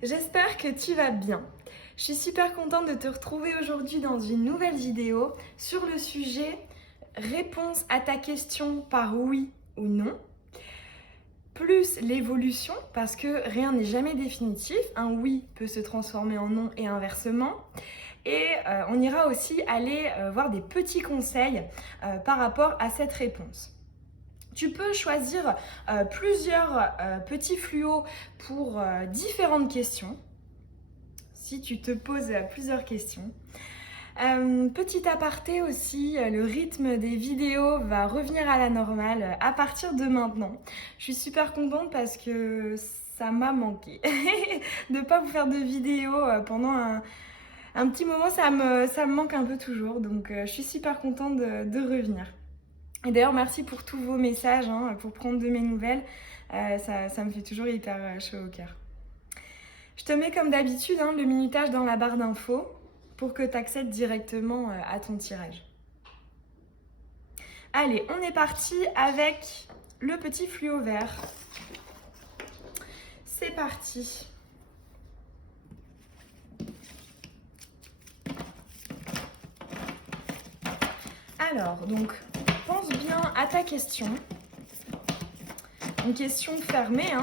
J'espère que tu vas bien. Je suis super contente de te retrouver aujourd'hui dans une nouvelle vidéo sur le sujet réponse à ta question par oui ou non, plus l'évolution, parce que rien n'est jamais définitif. Un oui peut se transformer en non et inversement. Et on ira aussi aller voir des petits conseils par rapport à cette réponse. Tu peux choisir plusieurs petits fluos pour différentes questions, si tu te poses plusieurs questions. Petit aparté aussi, le rythme des vidéos va revenir à la normale à partir de maintenant. Je suis super contente parce que ça m'a manqué de ne pas vous faire de vidéos pendant un petit moment, ça me manque un peu toujours, donc je suis super contente de revenir. Et d'ailleurs, merci pour tous vos messages, pour prendre de mes nouvelles. Ça me fait toujours hyper chaud au cœur. Je te mets comme d'habitude le minutage dans la barre d'infos pour que tu accèdes directement à ton tirage. Allez, on est parti avec le petit fluo vert. C'est parti. Alors, donc, pense bien à ta question. Une question fermée,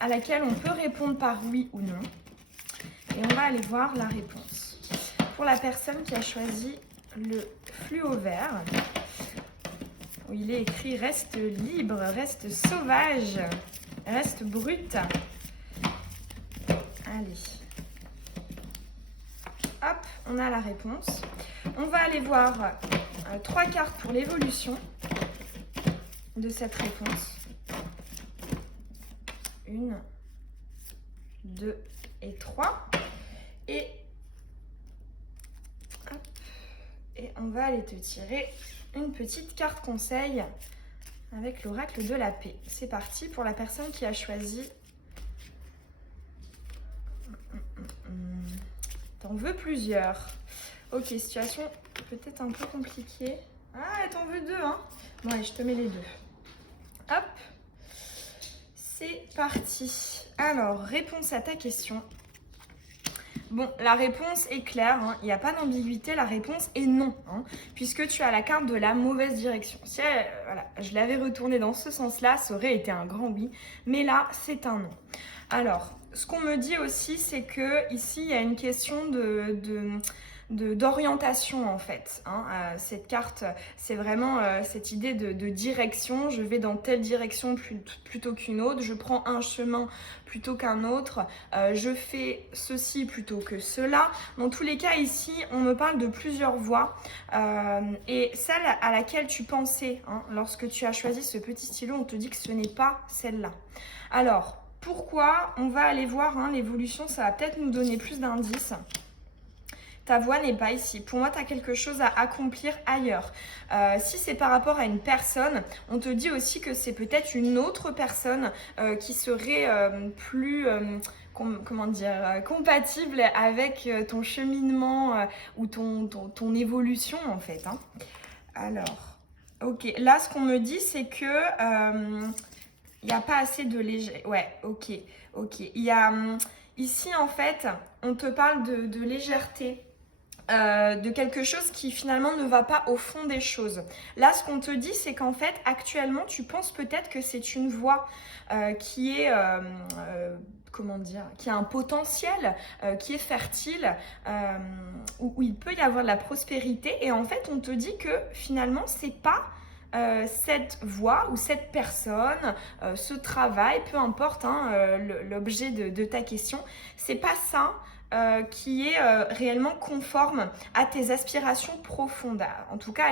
à laquelle on peut répondre par oui ou non. Et on va aller voir la réponse. Pour la personne qui a choisi le fluo vert, où il est écrit « Reste libre, reste sauvage, reste brut ». Allez. Hop, on a la réponse. On va aller voir 3 cartes pour l'évolution de cette réponse. 1, 2 et 3. Et on va aller te tirer une petite carte conseil avec l'oracle de la paix. C'est parti pour la personne qui a choisi. T'en veux plusieurs. Ok, situation peut-être un peu compliquée. Ah, t'en veux 2, Bon, allez, je te mets les 2. Hop. C'est parti. Alors, réponse à ta question. Bon, la réponse est claire, il n'y a pas d'ambiguïté, la réponse est non, puisque tu as la carte de la mauvaise direction. Si je l'avais retournée dans ce sens-là, ça aurait été un grand oui, mais là, c'est un non. Alors, ce qu'on me dit aussi, c'est que ici, il y a une question d'orientation en fait. Cette carte, c'est vraiment cette idée de direction. Je vais dans telle direction plutôt qu'une autre. Je prends un chemin plutôt qu'un autre. Je fais ceci plutôt que cela. Dans tous les cas, ici, on me parle de plusieurs voies. Et celle à laquelle tu pensais lorsque tu as choisi ce petit stylo, on te dit que ce n'est pas celle-là. Alors, pourquoi? On va aller voir l'évolution. Ça va peut-être nous donner plus d'indices. Ta voix n'est pas ici. Pour moi, tu as quelque chose à accomplir ailleurs. Si c'est par rapport à une personne, on te dit aussi que c'est peut-être une autre personne qui serait plus... compatible avec ton cheminement ou ton évolution en fait. Alors, ok. Là, ce qu'on me dit, c'est que il n'y a pas assez de léger. Ouais, ok. Il y a ici en fait, on te parle de légèreté. De quelque chose qui finalement ne va pas au fond des choses. Là, ce qu'on te dit, c'est qu'en fait, actuellement, tu penses peut-être que c'est une voie qui est, qui a un potentiel, qui est fertile, où il peut y avoir de la prospérité. Et en fait, on te dit que finalement, c'est pas cette voie ou cette personne, ce travail, peu importe l'objet de ta question, c'est pas ça qui est réellement conforme à tes aspirations profondes, en tout cas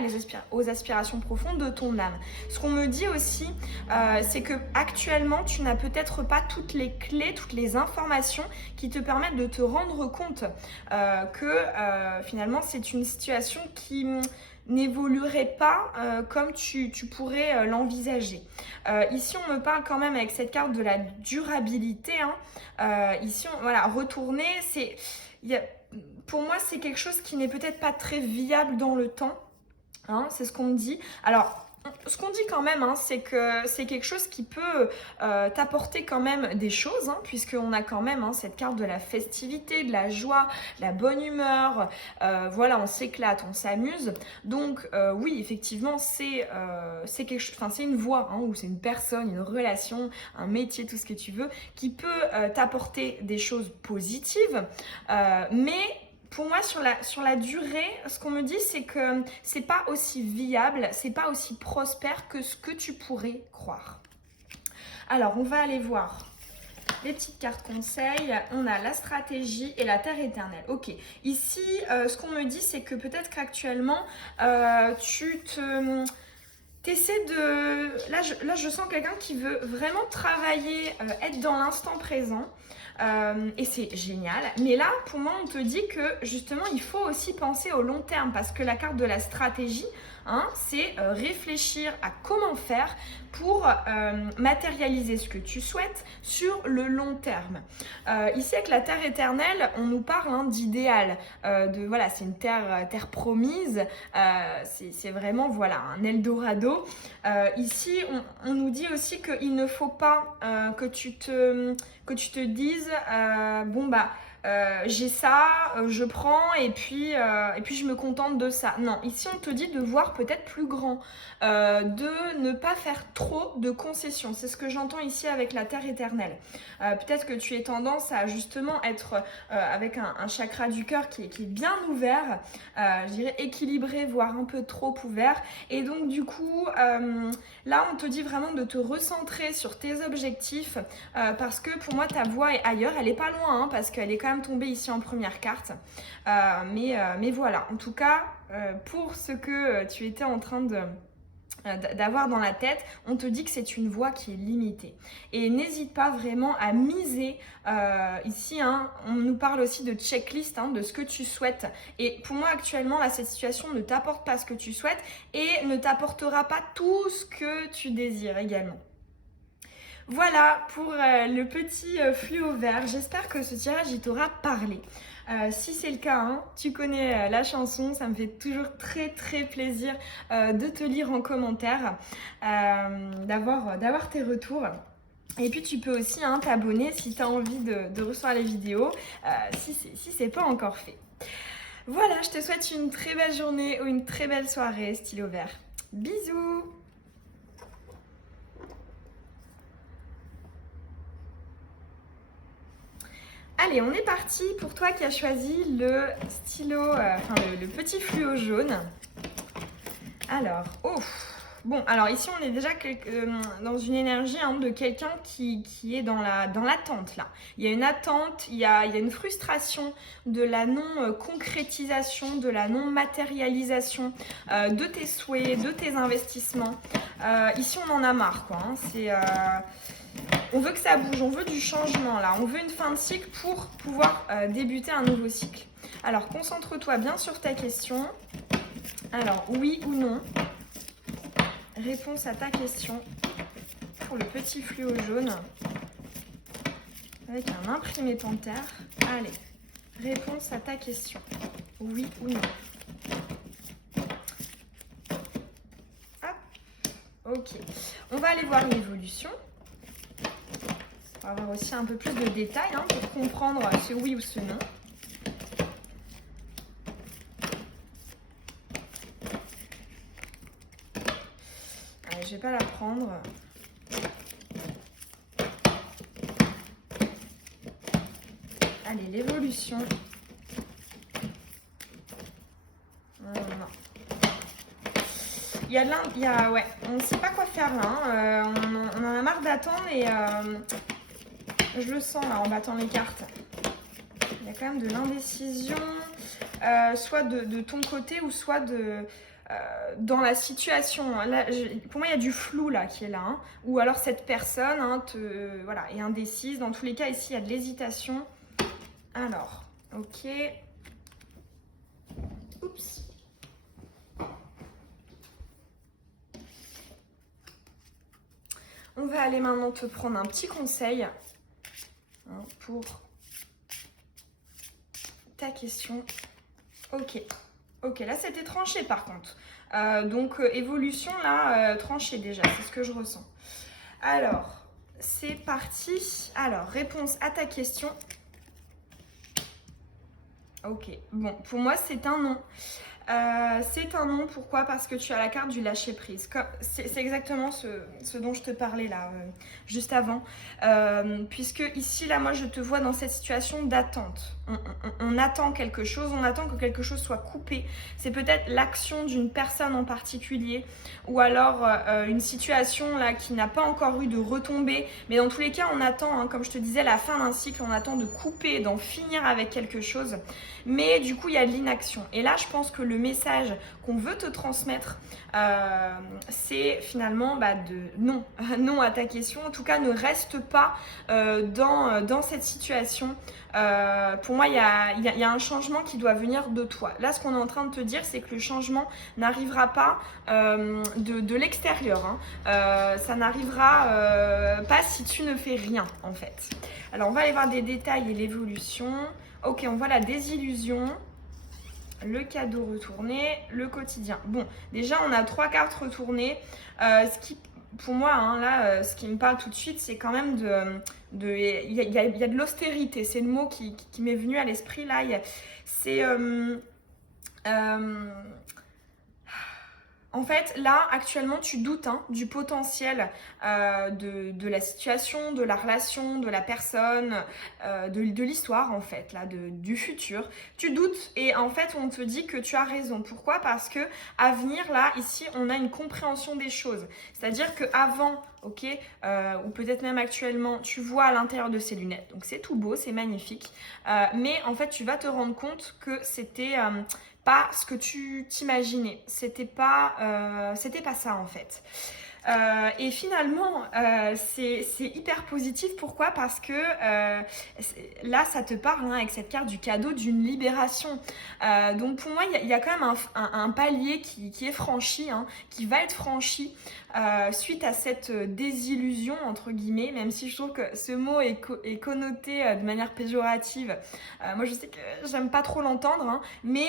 aux aspirations profondes de ton âme. Ce qu'on me dit aussi, c'est que actuellement tu n'as peut-être pas toutes les clés, toutes les informations qui te permettent de te rendre compte que finalement c'est une situation qui n'évoluerait pas comme tu pourrais l'envisager. Ici, on me parle quand même avec cette carte de la durabilité. Ici, retourner, pour moi, c'est quelque chose qui n'est peut-être pas très viable dans le temps. C'est ce qu'on me dit. Alors, ce qu'on dit quand même, hein, c'est que c'est quelque chose qui peut t'apporter quand même des choses, hein, puisqu'on a quand même cette carte de la festivité, de la joie, de la bonne humeur. Voilà, on s'éclate, on s'amuse. Donc oui, effectivement, c'est quelque chose, enfin c'est une voie, hein, ou c'est une personne, une relation, un métier, tout ce que tu veux, qui peut t'apporter des choses positives, mais pour moi, sur la durée, ce qu'on me dit, c'est que c'est pas aussi viable, c'est pas aussi prospère que ce que tu pourrais croire. Alors, on va aller voir les petites cartes conseils. On a la stratégie et la terre éternelle. Ok, ici, ce qu'on me dit, c'est que peut-être qu'actuellement, t'essaies de... Là, je sens quelqu'un qui veut vraiment travailler, être dans l'instant présent. Et c'est génial. Mais là, pour moi, on te dit que justement, il faut aussi penser au long terme parce que la carte de la stratégie, hein, c'est réfléchir à comment faire pour matérialiser ce que tu souhaites sur le long terme. Ici, avec la terre éternelle, on nous parle d'idéal. Voilà, c'est une terre promise. C'est vraiment voilà, un Eldorado. Ici, on nous dit aussi qu'il ne faut pas que tu te dises j'ai ça, je prends et puis je me contente de ça. Non, ici on te dit de voir peut-être plus grand, de ne pas faire trop de concessions. C'est ce que j'entends ici avec la terre éternelle. Peut-être que tu aies tendance à justement être avec un chakra du cœur qui est bien ouvert, je dirais équilibré, voire un peu trop ouvert. Et donc du coup, là on te dit vraiment de te recentrer sur tes objectifs parce que pour moi ta voie est ailleurs. Elle est pas loin parce qu'elle est quand même tombée ici en première carte. Mais voilà, en tout cas, pour ce que tu étais en train d'avoir dans la tête, on te dit que c'est une voie qui est limitée. Et n'hésite pas vraiment à miser. Ici, on nous parle aussi de checklist, de ce que tu souhaites. Et pour moi, actuellement, là, cette situation ne t'apporte pas ce que tu souhaites et ne t'apportera pas tout ce que tu désires également. Voilà pour le petit fluo vert. J'espère que ce tirage il t'aura parlé. Si c'est le cas, tu connais la chanson, ça me fait toujours très très plaisir de te lire en commentaire, d'avoir tes retours. Et puis tu peux aussi t'abonner si tu as envie de recevoir les vidéos, si c'est pas encore fait. Voilà, je te souhaite une très belle journée ou une très belle soirée, stylo vert. Bisous! Allez, on est parti pour toi qui as choisi le stylo, le petit fluo jaune. Alors, bon, alors ici on est déjà dans une énergie de quelqu'un qui est dans l'attente là. Il y a une attente, il y a une frustration de la non-concrétisation, de la non-matérialisation de tes souhaits, de tes investissements. Ici on en a marre quoi, on veut que ça bouge, on veut du changement là, on veut une fin de cycle pour pouvoir débuter un nouveau cycle. Alors concentre-toi bien sur ta question. Alors oui ou non, réponse à ta question pour le petit fluo jaune avec un imprimé panthère. Allez, réponse à ta question, oui ou non. Hop, ok, on va aller voir l'évolution. On va avoir aussi un peu plus de détails pour comprendre ce oui ou ce non. Allez, je ne vais pas la prendre. Allez, l'évolution. Non. Ouais, on ne sait pas quoi faire là. On en a marre d'attendre et je le sens là en battant les cartes. Il y a quand même de l'indécision, soit de ton côté ou soit dans la situation. Là, pour moi, il y a du flou là qui est là. Ou alors cette personne est indécise. Dans tous les cas, ici, il y a de l'hésitation. Alors, ok. Oups. On va aller maintenant te prendre un petit conseil pour ta question. Ok, là c'était tranché par contre. Donc évolution là, tranchée déjà, c'est ce que je ressens. Alors, c'est parti. Alors, réponse à ta question. Ok, bon, pour moi c'est un non. C'est un non, pourquoi? Parce que tu as la carte du lâcher prise. C'est exactement ce dont je te parlais là, juste avant. Puisque ici, là, moi je te vois dans cette situation d'attente. On attend quelque chose, on attend que quelque chose soit coupé. C'est peut-être l'action d'une personne en particulier, ou alors une situation là qui n'a pas encore eu de retombée. Mais dans tous les cas, on attend, hein, comme je te disais, la fin d'un cycle, on attend de couper, d'en finir avec quelque chose. Mais du coup, il y a de l'inaction. Et là, je pense que le message qu'on veut te transmettre, c'est finalement de non, non à ta question. En tout cas, ne reste pas dans cette situation. Pour moi, il y a un changement qui doit venir de toi. Là, ce qu'on est en train de te dire, c'est que le changement n'arrivera pas de l'extérieur. Hein. Ça n'arrivera pas si tu ne fais rien, en fait. Alors, on va aller voir des détails et l'évolution. Ok, on voit la désillusion, le cadeau retourné, le quotidien. Bon, déjà, on a 3 cartes retournées. Ce qui, pour moi, hein, là, ce qui me parle tout de suite, c'est quand même il y a de l'austérité. C'est le mot qui m'est venu à l'esprit, là. C'est... En fait, là, actuellement, tu doutes du potentiel de la situation, de la relation, de la personne, de l'histoire, en fait, là, du futur. Tu doutes et en fait, on te dit que tu as raison. Pourquoi? Parce que à venir, là, ici, on a une compréhension des choses. C'est-à-dire qu'avant, ok, ou peut-être même actuellement, tu vois à l'intérieur de ces lunettes. Donc, c'est tout beau, c'est magnifique. Mais en fait, tu vas te rendre compte que c'était... pas ce que tu t'imaginais. C'était pas ça en fait. Et finalement, c'est hyper positif. Pourquoi? Parce que là, ça te parle avec cette carte du cadeau d'une libération. Donc pour moi, il y a quand même un palier qui est franchi, qui va être franchi suite à cette désillusion, entre guillemets, même si je trouve que ce mot est connoté de manière péjorative. Moi, je sais que j'aime pas trop l'entendre, mais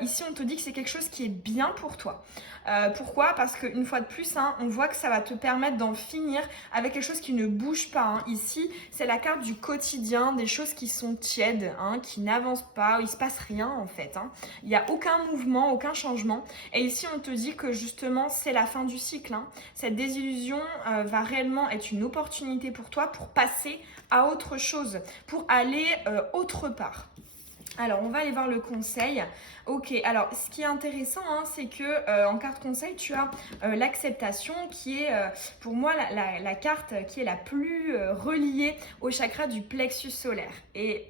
ici, on te dit que c'est quelque chose qui est bien pour toi. Pourquoi? Parce qu'une fois de plus, on voit que ça va te permettre d'en finir avec quelque chose qui ne bouge pas. Ici, c'est la carte du quotidien, des choses qui sont tièdes, qui n'avancent pas, où il ne se passe rien en fait. Il n'y a aucun mouvement, aucun changement. Et ici, on te dit que justement, c'est la fin du cycle. Cette désillusion va réellement être une opportunité pour toi pour passer à autre chose, pour aller autre part. Alors, on va aller voir le conseil. Ok, alors ce qui est intéressant, c'est que en carte conseil, tu as l'acceptation qui est pour moi la carte qui est la plus reliée au chakra du plexus solaire. Et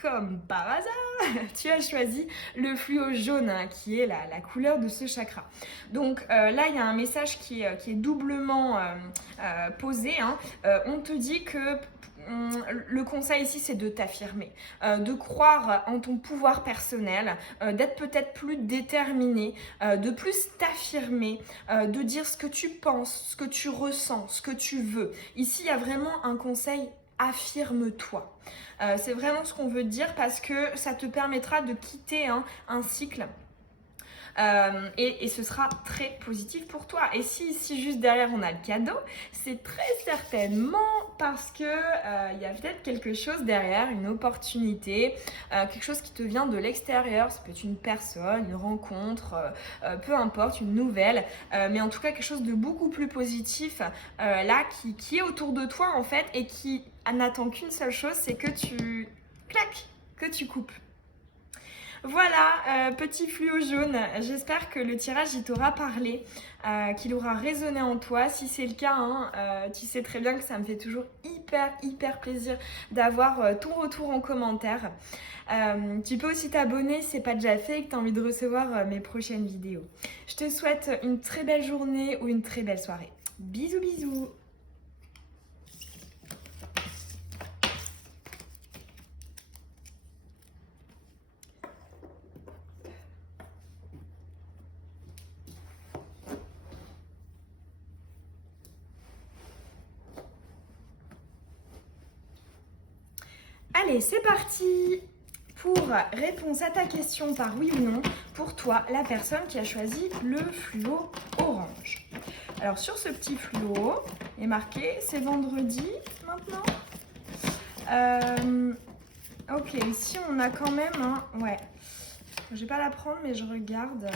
comme par hasard, tu as choisi le fluo jaune qui est la couleur de ce chakra. Donc là, il y a un message qui est doublement posé. On te dit que le conseil ici, c'est de t'affirmer, de croire en ton pouvoir personnel, d'être peut-être plus déterminé, de plus t'affirmer, de dire ce que tu penses, ce que tu ressens, ce que tu veux. Ici, il y a vraiment un conseil, affirme-toi. C'est vraiment ce qu'on veut dire parce que ça te permettra de quitter un cycle. Et ce sera très positif pour toi. Et si juste derrière on a le cadeau, c'est très certainement parce que il y a peut-être quelque chose derrière, une opportunité, quelque chose qui te vient de l'extérieur. Ça peut être une personne, une rencontre, peu importe, une nouvelle, mais en tout cas quelque chose de beaucoup plus positif là qui est autour de toi en fait et qui n'attend qu'une seule chose, c'est que que tu coupes. Voilà, petit fluo jaune, j'espère que le tirage il t'aura parlé, qu'il aura résonné en toi. Si c'est le cas, tu sais très bien que ça me fait toujours hyper plaisir d'avoir ton retour en commentaire. Tu peux aussi t'abonner si ce n'est pas déjà fait et que tu as envie de recevoir mes prochaines vidéos. Je te souhaite une très belle journée ou une très belle soirée. Bisous. Allez, c'est parti pour réponse à ta question par oui ou non. pour toi, la personne qui a choisi le fluo orange. Alors sur ce petit fluo, est marqué, c'est vendredi maintenant. Ok, ici on a quand même un... Ouais, je vais pas la prendre mais je regarde.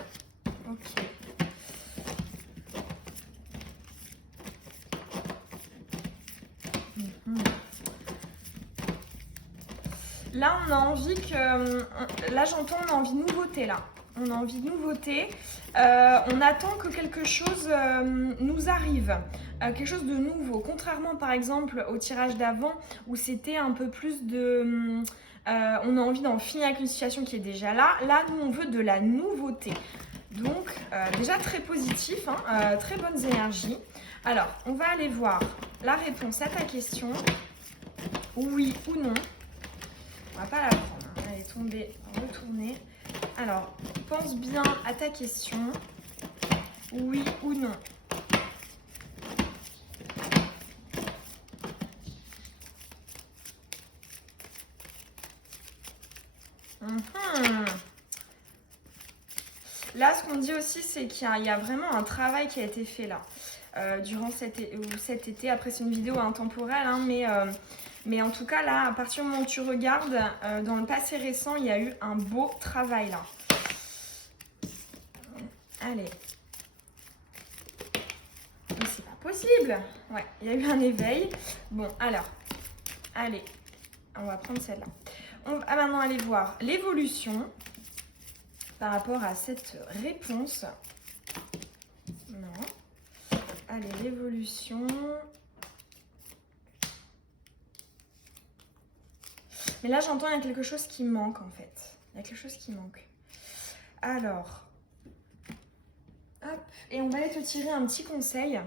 Ok. Là, on a envie que... Là, j'entends, on a envie de nouveauté, là. On a envie de nouveauté. On attend que quelque chose nous arrive. Quelque chose de nouveau. Contrairement, par exemple, au tirage d'avant, où c'était un peu plus de... on a envie d'en finir avec une situation qui est déjà là. Là, nous, on veut de la nouveauté. Donc, déjà très positif, hein, très bonnes énergies. Alors, on va aller voir la réponse à ta question. Oui ou non. On va pas la prendre, hein. Elle est tombée, retournée. Alors, pense bien à ta question. Oui ou non. Là, ce qu'on dit aussi, c'est qu'il y a vraiment un travail qui a été fait là. Durant cet été. Après, c'est une vidéo intemporelle, hein, mais en tout cas, là, à partir du moment où tu regardes, dans le passé récent, il y a eu un beau travail là. Allez. Mais c'est pas possible. Ouais, il y a eu un éveil. Bon, alors, allez, on va prendre celle-là. On va maintenant aller voir l'évolution par rapport à cette réponse. Non. Allez, l'évolution. Mais là, j'entends il y a quelque chose qui manque en fait. Il y a quelque chose qui manque. Alors, hop, et on va aller te tirer un petit conseil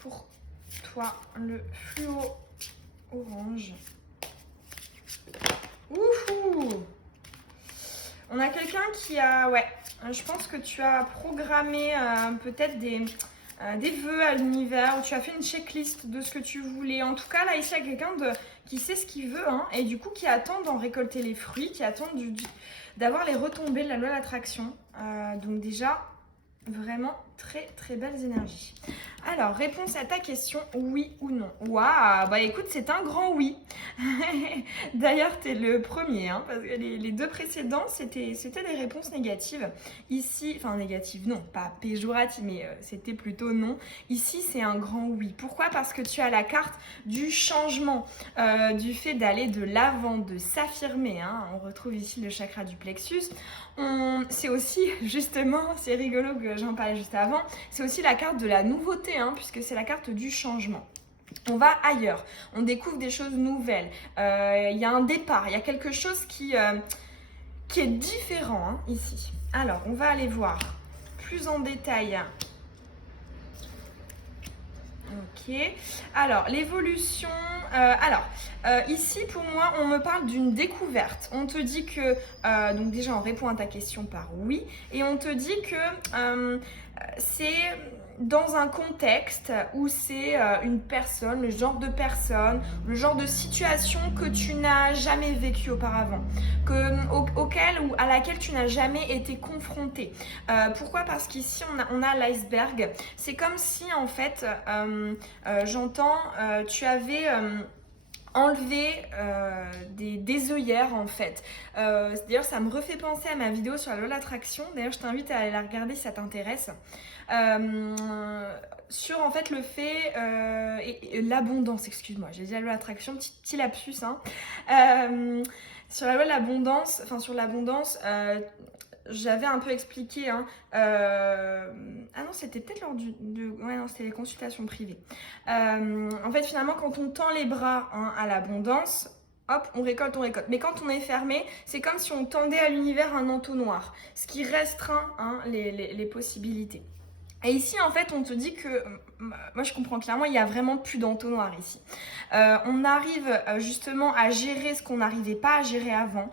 pour toi, le fluo orange. Ouhou! On a quelqu'un qui a, ouais, je pense que tu as programmé peut-être des vœux à l'univers, où tu as fait une checklist de ce que tu voulais. En tout cas, là, ici, il y a quelqu'un qui sait ce qu'il veut, hein, et du coup, qui attend d'en récolter les fruits, qui attend d'avoir les retombées de la loi de l'attraction. Donc déjà, vraiment très très belles énergies. Alors, réponse à ta question, oui ou non. Waouh, bah écoute, c'est un grand oui. D'ailleurs, t'es le premier, hein, parce que les deux précédents, c'était des réponses négatives. Ici, enfin négatives, non, pas péjoratives, mais c'était plutôt non. Ici, c'est un grand oui. Pourquoi? Parce que tu as la carte du changement, du fait d'aller de l'avant, de s'affirmer. Hein. On retrouve ici le chakra du plexus. C'est aussi, justement, c'est rigolo que j'en parlais juste avant, c'est aussi la carte de la nouveauté, hein, puisque c'est la carte du changement. On va ailleurs, on découvre des choses nouvelles, il y a un départ, il y a quelque chose qui est différent, hein, ici. Alors, on va aller voir plus en détail. Ok, alors l'évolution, ici pour moi on me parle d'une découverte. On te dit que, donc déjà on répond à ta question par oui, et on te dit que c'est dans un contexte où c'est une personne, le genre de personne, le genre de situation que tu n'as jamais vécu auparavant, auquel ou à laquelle tu n'as jamais été confronté. Pourquoi? Parce qu'ici on a l'iceberg. C'est comme si en fait, j'entends, tu avais... enlever des œillères en fait. D'ailleurs ça me refait penser à ma vidéo sur la loi de l'attraction. D'ailleurs je t'invite à aller la regarder si ça t'intéresse. Sur en fait le fait et l'abondance, excuse-moi, j'ai dit la loi de l'attraction, petit lapsus. Hein. Sur la loi de l'abondance, enfin sur l'abondance, j'avais un peu expliqué, hein, ah non, c'était peut-être lors ouais, non, c'était les consultations privées. En fait, finalement, quand on tend les bras, hein, à l'abondance, hop, on récolte. Mais quand on est fermé, c'est comme si on tendait à l'univers un entonnoir, ce qui restreint, hein, les possibilités. Et ici, en fait, on te dit que, moi je comprends clairement, il y a vraiment plus d'entonnoir ici. On arrive justement à gérer ce qu'on n'arrivait pas à gérer avant.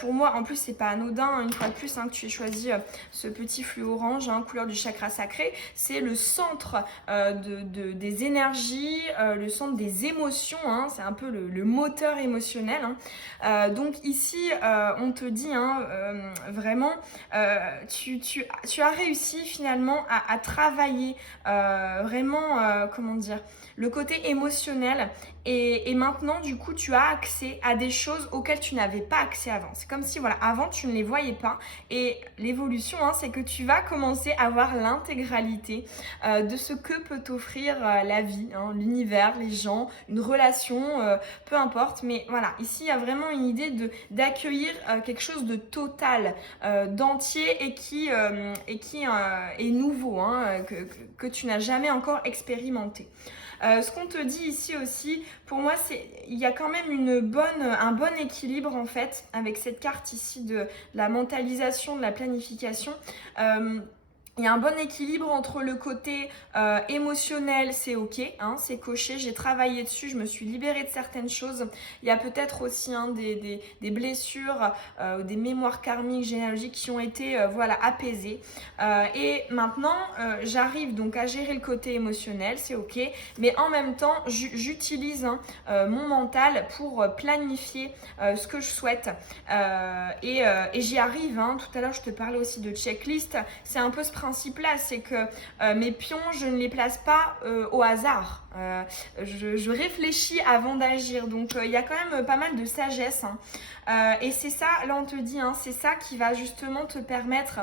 Pour moi, en plus, c'est pas anodin, hein, une fois de plus, hein, que tu aies choisi ce petit fluo orange, hein, couleur du chakra sacré. C'est le centre des énergies, le centre des émotions, hein, c'est un peu le moteur émotionnel. Hein. Donc ici, on te dit hein, vraiment, tu as réussi finalement à travailler vraiment, comment dire, le côté émotionnel et maintenant du coup tu as accès à des choses auxquelles tu n'avais pas accès avant. C'est comme si voilà, avant tu ne les voyais pas et l'évolution hein, c'est que tu vas commencer à voir l'intégralité de ce que peut t'offrir la vie, hein, l'univers, les gens, une relation, peu importe. Mais voilà, ici il y a vraiment une idée d'accueillir quelque chose de total, d'entier et qui est nouveau, hein, que tu n'as jamais encore expérimenté. Ce qu'on te dit ici aussi, pour moi, il y a quand même un bon équilibre en fait avec cette carte ici de la mentalisation, de la planification. Il y a un bon équilibre entre le côté émotionnel, c'est ok, hein, c'est coché, j'ai travaillé dessus, je me suis libérée de certaines choses. Il y a peut-être aussi hein, des blessures, des mémoires karmiques, généalogiques qui ont été voilà, apaisées. Et maintenant, j'arrive donc à gérer le côté émotionnel, c'est ok, mais en même temps, j'utilise hein, mon mental pour planifier ce que je souhaite. Et j'y arrive, hein. Tout à l'heure, je te parlais aussi de checklist, c'est un peu ce principe-là, c'est que mes pions, je ne les place pas au hasard. Je réfléchis avant d'agir. Donc, il y a quand même pas mal de sagesse. Hein. Et c'est ça, là on te dit, hein, c'est ça qui va justement te permettre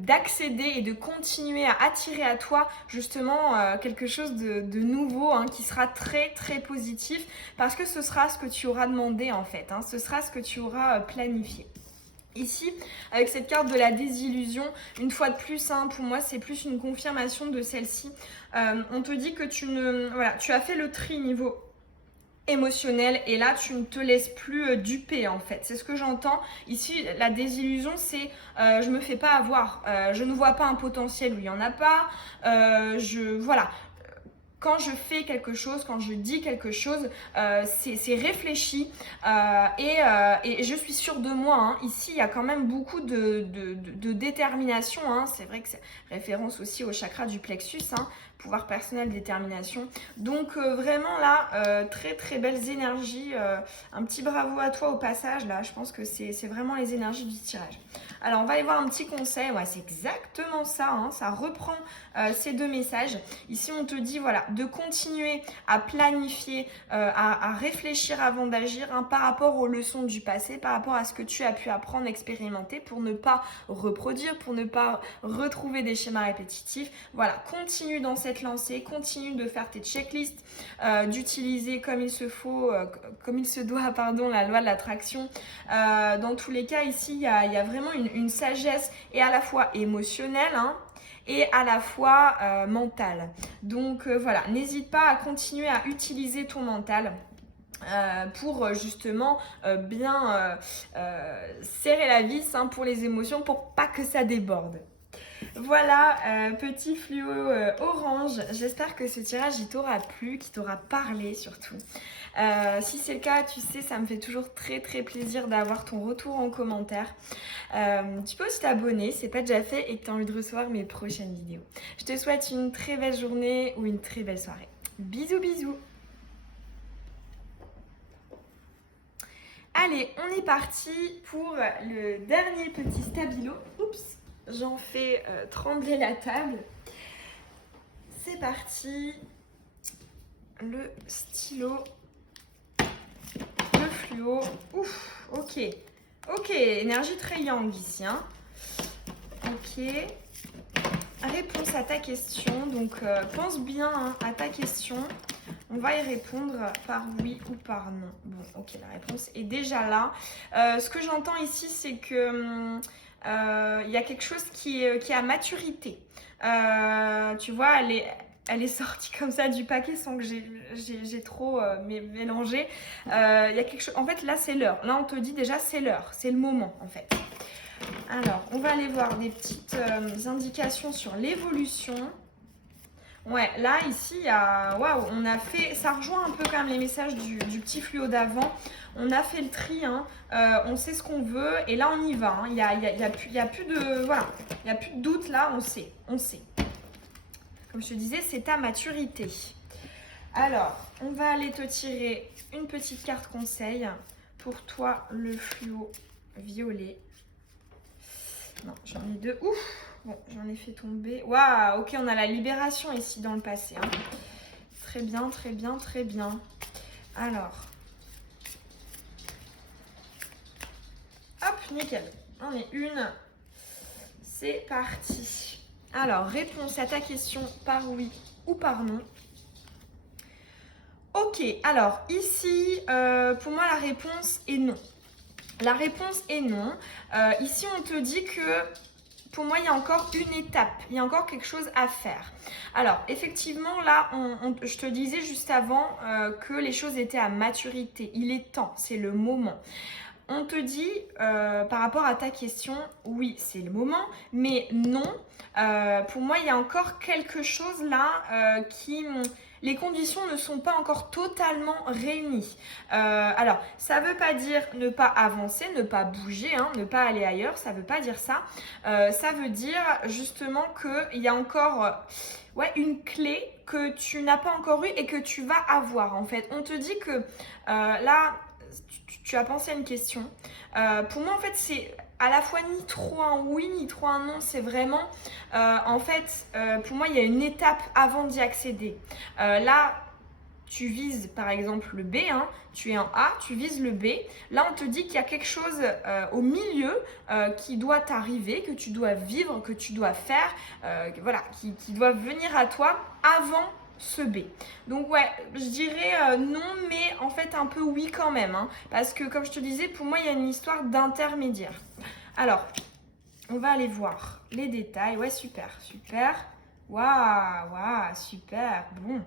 d'accéder et de continuer à attirer à toi justement quelque chose de nouveau hein, qui sera très très positif parce que ce sera ce que tu auras demandé en fait, hein, ce sera ce que tu auras planifié. Ici, avec cette carte de la désillusion, une fois de plus, hein, pour moi, c'est plus une confirmation de celle-ci. On te dit que tu as fait le tri niveau émotionnel et là, tu ne te laisses plus duper en fait. C'est ce que j'entends. Ici, la désillusion, c'est je me fais pas avoir. Je ne vois pas un potentiel où il n'y en a pas. Voilà. Quand je fais quelque chose, quand je dis quelque chose, c'est réfléchi et je suis sûre de moi. Hein. Ici, il y a quand même beaucoup de détermination. Hein. C'est vrai que c'est référence aussi au chakra du plexus, hein. Pouvoir personnel, détermination. Donc vraiment là, très très belles énergies. Un petit bravo à toi au passage. Là, je pense que c'est vraiment les énergies du tirage. Alors, on va aller voir un petit conseil. Ouais, c'est exactement ça. Hein. Ça reprend ces deux messages. Ici, on te dit, voilà, de continuer à planifier, à réfléchir avant d'agir hein, par rapport aux leçons du passé, par rapport à ce que tu as pu apprendre, expérimenter pour ne pas reproduire, pour ne pas retrouver des schémas répétitifs. Voilà, continue dans cette lancée, continue de faire tes checklists, d'utiliser comme il se faut, comme il se doit, pardon, la loi de l'attraction. Dans tous les cas, ici, il y a vraiment une sagesse et à la fois émotionnelle, hein, et à la fois mentale. Donc voilà, n'hésite pas à continuer à utiliser ton mental. Pour justement bien serrer la vis hein, pour les émotions pour pas que ça déborde. Voilà, petit fluo orange. J'espère que ce tirage il t'aura plu, qu'il t'aura parlé surtout. Si c'est le cas, tu sais, ça me fait toujours très très plaisir d'avoir ton retour en commentaire. Tu peux aussi t'abonner, si c'est pas déjà fait et que tu as envie de recevoir mes prochaines vidéos. Je te souhaite une très belle journée ou une très belle soirée. Bisous bisous. Allez, on est parti pour le dernier petit stabilo. Oups, j'en fais trembler la table. C'est parti. Le stylo, le fluo. Ouf, ok. Ok, énergie très yang ici. Hein. Ok. Réponse à ta question. Donc, pense bien hein, à ta question. On va y répondre par oui ou par non. Bon, ok, la réponse est déjà là. Ce que j'entends ici, c'est que y a quelque chose qui est à maturité. Tu vois, elle est sortie comme ça du paquet sans que j'ai trop mélangé. Y a quelque chose. En fait, là, c'est l'heure. Là, on te dit déjà, c'est l'heure. C'est le moment, en fait. Alors, on va aller voir des petites indications sur l'évolution. Ouais, là, ici, il y a... Waouh, on a fait... Ça rejoint un peu quand même les messages du petit fluo d'avant. On a fait le tri, hein. On sait ce qu'on veut et là, on y va. Hein. Il y a plus de... Voilà, il n'y a plus de doute là, on sait, on sait. Comme je te disais, c'est ta maturité. Alors, on va aller te tirer une petite carte conseil pour toi, le fluo violet. Non, j'en ai deux. Ouf! Bon, j'en ai fait tomber. Waouh! Ok, on a la libération ici dans le passé. Hein. Très bien, très bien, très bien. Alors. Hop, nickel. On est une. C'est parti. Alors, réponse à ta question par oui ou par non. Ok, alors ici, pour moi, la réponse est non. La réponse est non. Ici, on te dit que pour moi, il y a encore une étape, il y a encore quelque chose à faire. Alors, effectivement, là, je te disais juste avant que les choses étaient à maturité. Il est temps, c'est le moment. On te dit, par rapport à ta question, oui, c'est le moment, mais non. Pour moi, il y a encore quelque chose là qui... Les conditions ne sont pas encore totalement réunies. Alors, ça ne veut pas dire ne pas avancer, ne pas bouger, hein, ne pas aller ailleurs, ça ne veut pas dire ça. Ça veut dire justement qu'il y a encore une clé que tu n'as pas encore eue et que tu vas avoir en fait. On te dit que là... Tu as pensé à une question. Pour moi, en fait, c'est à la fois ni trop un oui, ni trop un non. C'est vraiment, en fait, pour moi, il y a une étape avant d'y accéder. Là, tu vises par exemple le B, hein, tu es en A, tu vises le B. Là, on te dit qu'il y a quelque chose au milieu qui doit t'arriver, que tu dois vivre, que tu dois faire, voilà, qui doit venir à toi avant ce B. Donc ouais, je dirais non, mais en fait un peu oui quand même. Hein, parce que comme je te disais, pour moi, il y a une histoire d'intermédiaire. Alors, on va aller voir les détails. Ouais, super, super. Waouh, super, bon.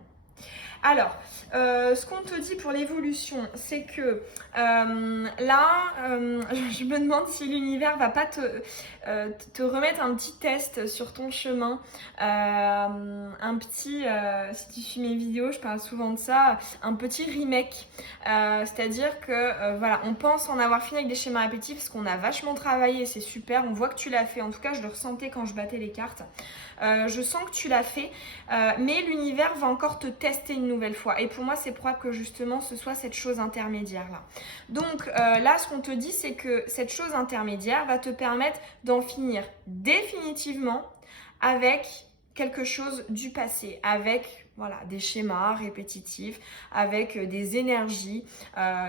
Alors, ce qu'on te dit pour l'évolution, c'est que là, je me demande si l'univers va pas te remettre un petit test sur ton chemin. Un petit, si tu suis mes vidéos, je parle souvent de ça, un petit remake. C'est-à-dire que, voilà, on pense en avoir fini avec des schémas répétitifs, parce qu'on a vachement travaillé, c'est super, on voit que tu l'as fait. En tout cas, je le ressentais quand je battais les cartes. Je sens que tu l'as fait, mais l'univers va encore te tester une nouvelle fois. Et pour moi, c'est probable que justement, ce soit cette chose intermédiaire-là. Donc là, ce qu'on te dit, c'est que cette chose intermédiaire va te permettre d'en finir définitivement avec quelque chose du passé, avec voilà, des schémas répétitifs, avec des énergies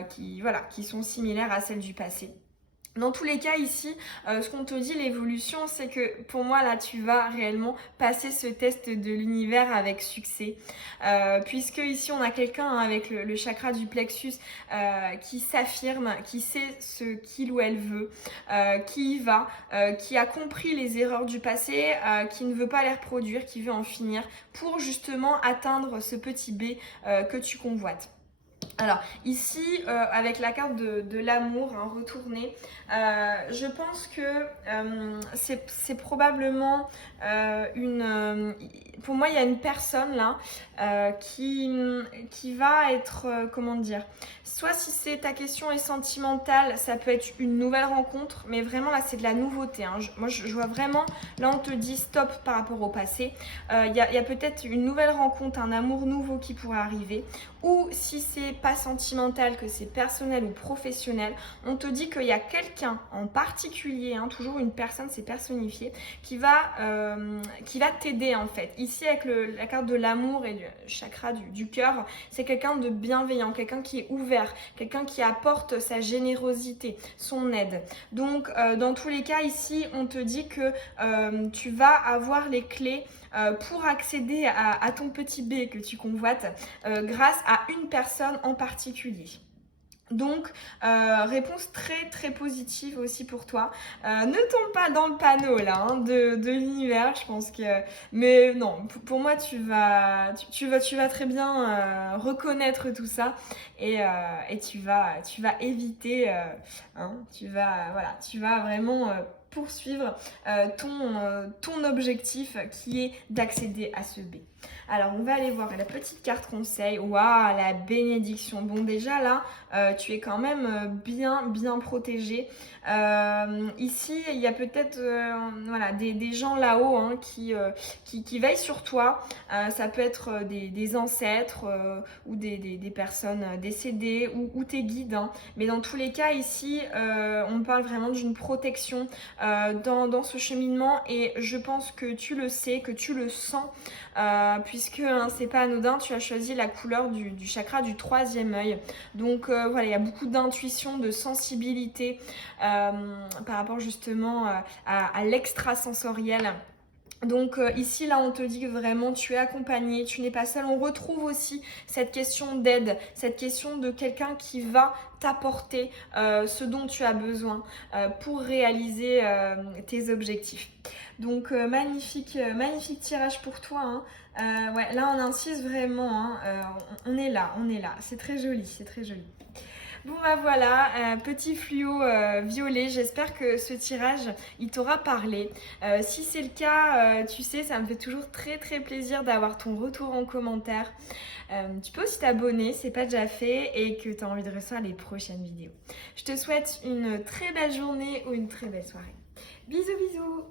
qui sont similaires à celles du passé. Dans tous les cas ici, ce qu'on te dit, l'évolution, c'est que pour moi là, tu vas réellement passer ce test de l'univers avec succès. Puisque ici, on a quelqu'un avec le chakra du plexus qui s'affirme, qui sait ce qu'il ou elle veut, qui y va, qui a compris les erreurs du passé, qui ne veut pas les reproduire, qui veut en finir pour justement atteindre ce petit B que tu convoites. Alors ici, avec la carte de l'amour hein, retournée, je pense que c'est probablement pour moi, il y a une personne là qui va être, comment dire, soit si c'est ta question est sentimentale, ça peut être une nouvelle rencontre, mais vraiment là, c'est de la nouveauté. Hein. Moi, je vois vraiment, là, on te dit stop par rapport au passé. Il y a peut-être une nouvelle rencontre, un amour nouveau qui pourrait arriver. Ou si c'est pas sentimental, que c'est personnel ou professionnel, on te dit qu'il y a quelqu'un en particulier, hein, toujours une personne, c'est personnifié, qui va t'aider en fait. Ici avec la carte de l'amour et du chakra du cœur, c'est quelqu'un de bienveillant, quelqu'un qui est ouvert, quelqu'un qui apporte sa générosité, son aide. Donc dans tous les cas ici, on te dit que tu vas avoir les clés pour accéder à ton petit B que tu convoites grâce à une personne en particulier. Donc, réponse très très positive aussi pour toi. Ne tombe pas dans le panneau là hein, de l'univers, je pense que. Mais non, pour moi tu vas très bien reconnaître tout ça et tu vas éviter. Hein, tu vas vraiment poursuivre ton objectif qui est d'accéder à ce B. Alors on va aller voir la petite carte conseil. Waouh, la bénédiction. Bon déjà là, tu es quand même bien protégé. Ici, il y a peut-être voilà, des gens là-haut hein, qui veillent sur toi. Ça peut être des ancêtres ou des personnes décédées ou tes guides. Hein. Mais dans tous les cas, ici, on parle vraiment d'une protection dans ce cheminement et je pense que tu le sais, que tu le sens puisque hein, c'est pas anodin, tu as choisi la couleur du chakra du troisième œil. Donc voilà, il y a beaucoup d'intuition, de sensibilité par rapport justement à l'extrasensoriel. Donc ici là on te dit que vraiment tu es accompagné, tu n'es pas seul. On retrouve aussi cette question d'aide, cette question de quelqu'un qui va t'apporter ce dont tu as besoin pour réaliser tes objectifs. Donc magnifique tirage pour toi. Hein. Ouais, là on insiste vraiment. Hein. On est là. C'est très joli, c'est très joli. Bon bah voilà, petit fluo violet, j'espère que ce tirage il t'aura parlé. Si c'est le cas, tu sais, ça me fait toujours très plaisir d'avoir ton retour en commentaire. Tu peux aussi t'abonner, c'est pas déjà fait et que tu as envie de recevoir les prochaines vidéos. Je te souhaite une très belle journée ou une très belle soirée. Bisous bisous.